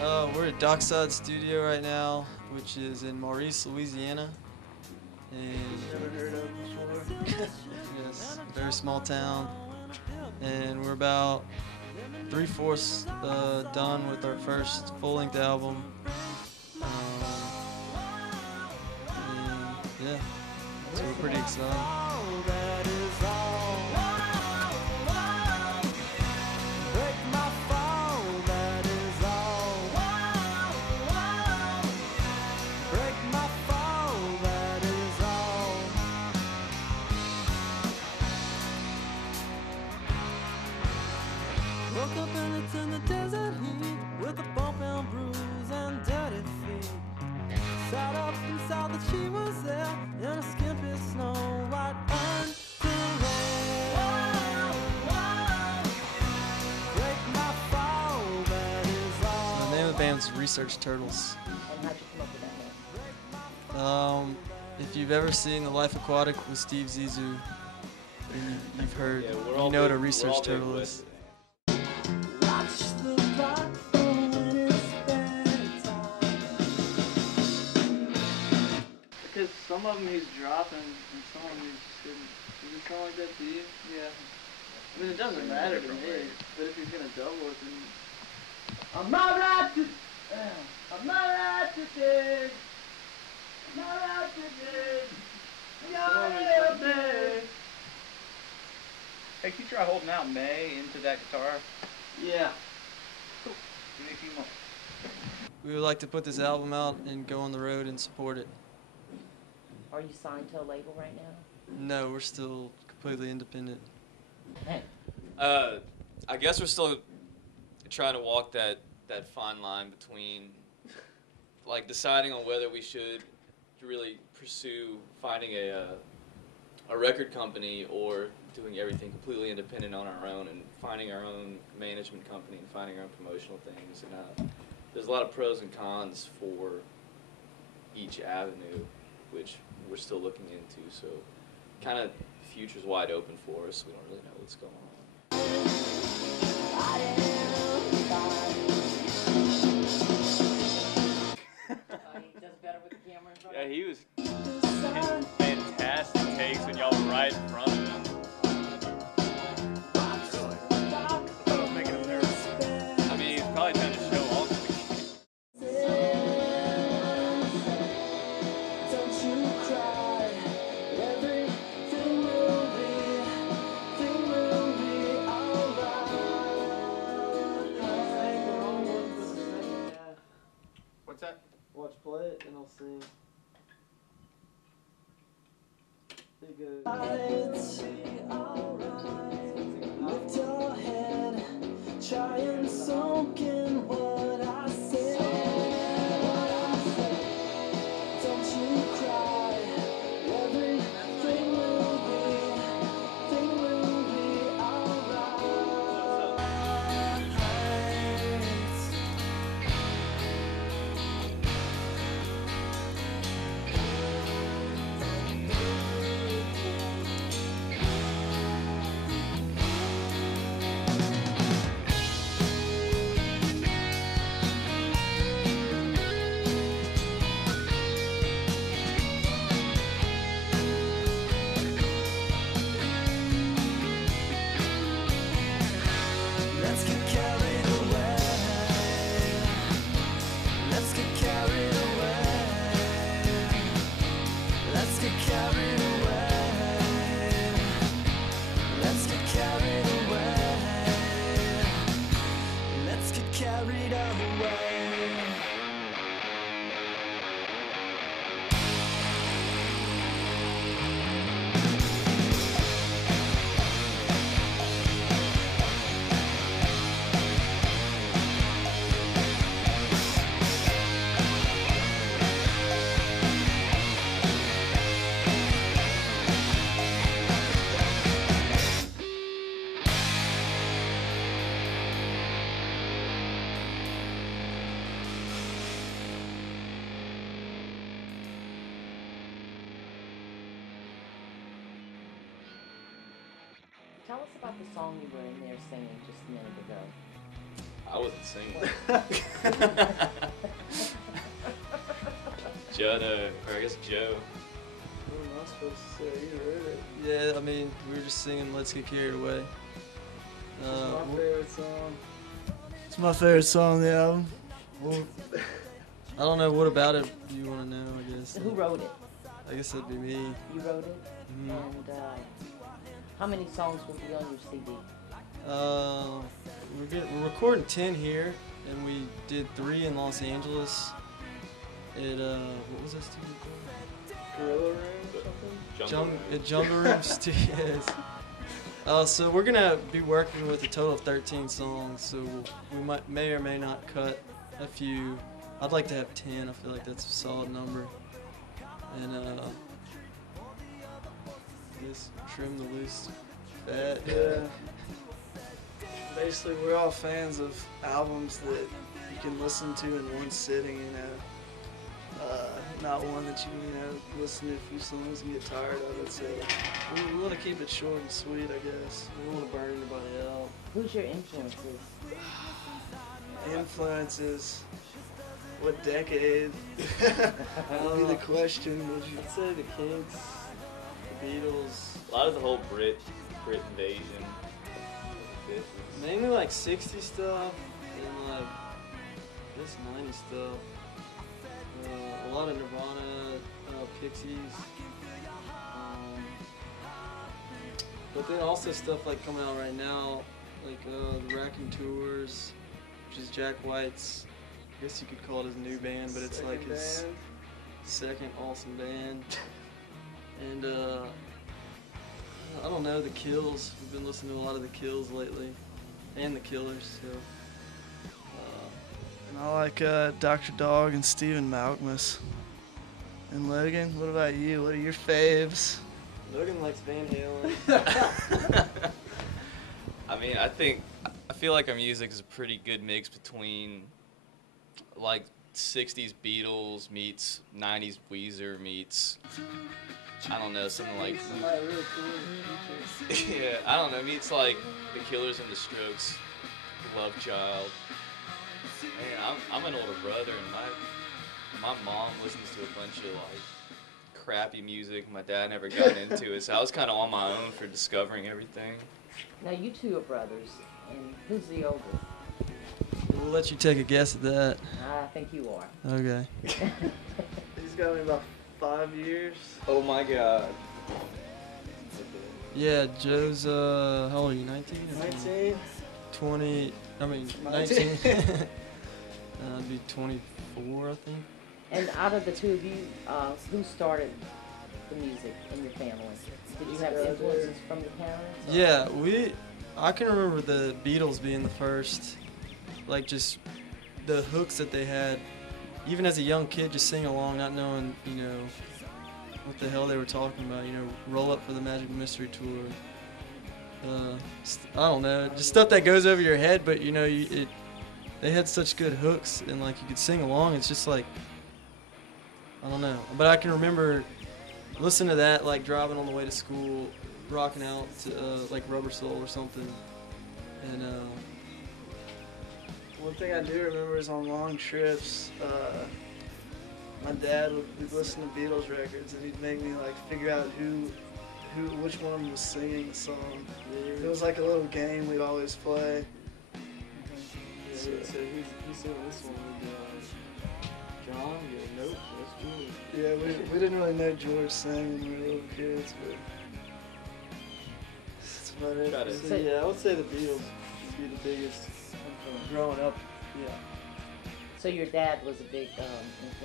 We're at Dockside Studio right now, which is in Maurice, Louisiana. And Never heard of before. yes, very small town. And we're about three-fourths done with our first full-length album. And yeah, so we're pretty excited. Woke up and it's in the desert heat with a bump and bruise and dirty feet. Sat up and saw that she was there in a skimpy snow white underwear. Break my fall, that is all. The name of the band's Research Turtles. And how'd you come up with that name? If you've ever seen The Life Aquatic with Steve Zissou, then you've heard, Yeah, you know what a research turtle is. Watch the clock when it's bedtime. Because some of them he's dropping and some of them he's just hitting. Does it sound like that to you? Yeah. I mean, it doesn't matter to me, but if you're gonna double it, then I'm alright to, I'm alright today. I'm alright today. You're day. Hey, can you try holding out May into that guitar? Yeah. Cool. Give me a few more. We would like to put this album out and go on the road and support it. Are you signed to a label right now? No, we're still completely independent. Hey. I guess we're still trying to walk that fine line between like deciding on whether we should really pursue finding a record company or doing everything completely independent on our own and finding our own management company and finding our own promotional things. And there's a lot of pros and cons for each avenue, which we're still looking into. So kind of future's wide open for us. We don't really know what's going on. He does better with the camera in front Yeah, of he was hitting fantastic takes when y'all were right in front of him. Really? I thought I was making him nervous. I mean, he's probably trying to show off to the Don't you cry, everything will be alright. What's that? Watch play it and I'll sing. It goes. It's alright. Lift your head, try and soak in what I say. Don't you cry, everything will be alright. Let's get carried away. Let's get carried away. Let's get carried away. Let's get carried away. Let's get carried away. Tell us about the song you were in there singing just a minute ago. I wasn't singing. Judd, or I guess Joe. What am I supposed to say? You heard it. Yeah, I mean, we were just singing "Let's Get Carried Away." It's my favorite song. It's my favorite song on the album. Well, I don't know. What about it you want to know? I guess. Who wrote it? I guess that'd be me. You wrote it? Mhm. And how many songs will be on your CD? We're recording 10 here, and we did 3 in Los Angeles. What was that studio called? Gorilla Room or something? Jungle Room Studios. So we're gonna be working with a total of 13 songs. So we may or may not cut a few. I'd like to have 10. I feel like that's a solid number. And just trim the loose fat. Yeah. Basically, we're all fans of albums that you can listen to in one sitting, you know. Not one that you listen to a few songs and get tired of it. So we want to keep it short and sweet, I guess. We don't want to burn anybody out. Who's your influences? Influences. What decade? That'll be the question. I'd say the Kinks, the Beatles. A lot of the whole Brit invasion. Mainly like 60s stuff and like I guess 90s stuff. A lot of Nirvana, Pixies. But then also stuff like coming out right now, like the Wrecking Tours, which is Jack White's, I guess you could call it his new band, but it's like his second awesome band. And I don't know, the Kills. We've been listening to a lot of the Kills lately, and the Killers. So. And I like Dr. Dog and Stephen Malkmus. And Logan, what about you? What are your faves? Logan likes Van Halen. I mean, I feel like our music is a pretty good mix between like 60s Beatles meets 90s Weezer meets, I don't know, something like, Somebody really cool. yeah, I don't know, meets like the Killers and the Strokes, Love Child. Man, I'm an older brother, and my mom listens to a bunch of like crappy music. My dad never got into it, so I was kind of on my own for discovering everything. Now you two are brothers, and who's the oldest? We'll let you take a guess at that. I think you are. Okay. He's got me about 5 years. Oh my God. Yeah, Joe's, how old are you, 19? 19? 20, I mean, 19. I'd be 24, I think. And out of the two of you, who started the music in your family? Did you have influences from your parents? or- Yeah, I can remember the Beatles being the first, like just the hooks that they had, even as a young kid, just sing along, not knowing, what the hell they were talking about, Roll Up for the Magic Mystery Tour. I don't know, just stuff that goes over your head, but they had such good hooks and like you could sing along. It's just like, I don't know, but I can remember listening to that like driving on the way to school, rocking out to like Rubber Soul or something, and One thing I do remember is on long trips, my dad would listen to Beatles records and he'd make me like figure out which one was singing the song. It was like a little game we'd always play. So who's singing this one? John? Yeah, nope, that's George. Yeah, we didn't really know George sang when we were little kids, but that's about it. So yeah, I would say the Beatles would be the biggest growing up. Yeah. So your dad was a big influence